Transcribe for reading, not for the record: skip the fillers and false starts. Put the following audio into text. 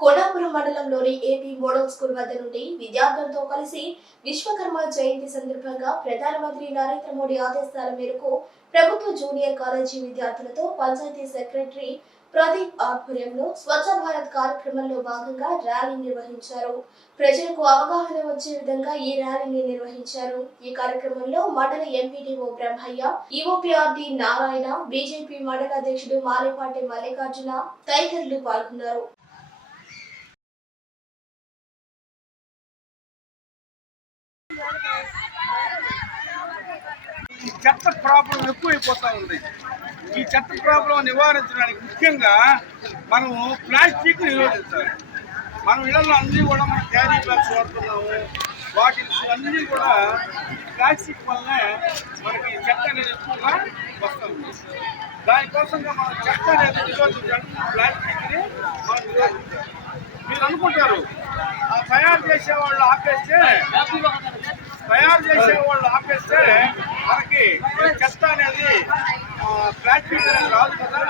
కోనాపురం మండలంలోని AP model school వద్ద నుండి విద్యార్థులతో కలిసి విశ్వకర్మ జయంతి సందర్భంగా ప్రధానమంత్రి నరేంద్ర మోడీ ఆదేశాల మేరకు ప్రభుత్వ జూనియర్ కాలేజీ విద్యార్థులతో పంచాయతీ సెక్రటరీ ప్రదీప్ ఆధ్వర్యంలో స్వచ్ఛ భారత్ కార్యక్రమంలో భాగంగా ర్యాలీ నిర్వహించారు. ప్రజలకు అవగాహన వచ్చే విధంగా ఈ ర్యాలీని నిర్వహించారు. ఈ కార్యక్రమంలో మండల MPDO Brahmaiah, EOPRD Narayana, BJP మండల అధ్యక్షుడు మాలేపాటి మల్లికార్జున తదితరులు పాల్గొన్నారు. ఈ చెత్త ప్రాబ్లం ఎక్కువైపోతా ఉంది. ఈ చెత్త ప్రాబ్లం నివారించడానికి ముఖ్యంగా మనము ప్లాస్టిక్ నిరోధించాలి. మనం ఇళ్లలో అన్నీ కూడా మనం క్యారీ బ్యాగ్స్ వాడుతున్నాము. బాటిల్స్ అన్నీ కూడా ప్లాస్టిక్ వల్లనే మనకి చెత్త అనేది ఎక్కువగా వస్తుంది. దానికోసంగా మనం చెత్త అనేది నిరోధించాలి. ప్లాస్టిక్ని మనం నిరోధించాలి. మీరు అనుకుంటారు తయారు చేసేవాళ్ళు ఆపేస్తే మనకి చెత్త అనేది ప్లాస్టిక్ అనేది రాదు కదా.